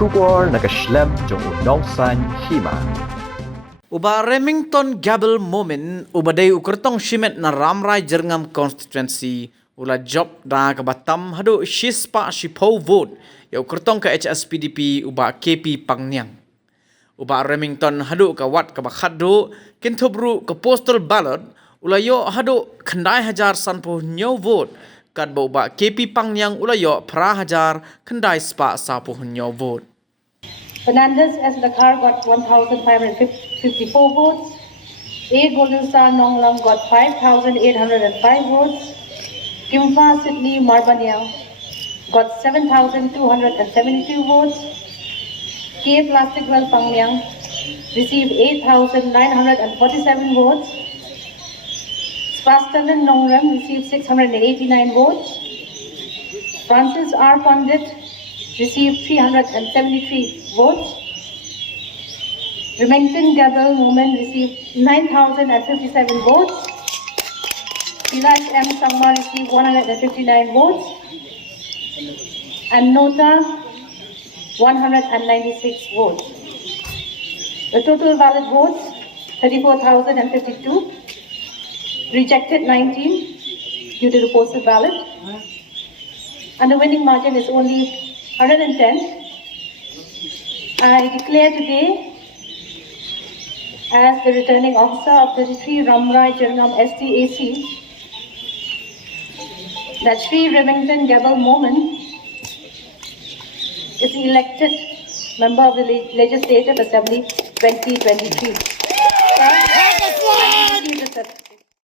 Shubor nakaslem jong unongsan hima. Uba Remington Gabel Moment uba day ukertong shimet na Ramrai Jerngam constituency ula job da kabatam hadu shispa shipo vote ya ukertong ka HSPDP uba KP Pangnyang. Uba Remington hadu ka wat ka bakhadu kintubru ka postal ballot ula yo hadu khandai hajar sanpo nyo vote kad ba uba KP Pangnyang ula yo pra hajar khandai spa sapo nyo vote. Fernandez S. Dakar got 1,554 votes. A. Golden Star Nonglam got 5,805 votes. Kimfa Sidney Marbanyang got 7,272 votes. K. Plasticwell Pangyang received 8,947 votes. Spastanan Nongram received 689 votes. Francis R. Pandit received 373 votes. Remington Gabel Moment received 9,057 votes. Vilas M. Sangma received 159 votes. And Nota 196 votes. The total valid votes 34,052. Rejected 19 due to the postal ballot. And the winning margin is only 110. I declare today as the returning officer of 33 Ramrai Jerngam STAC that Sri Remington Gabel Moment is elected member of the Legislative Assembly 2023.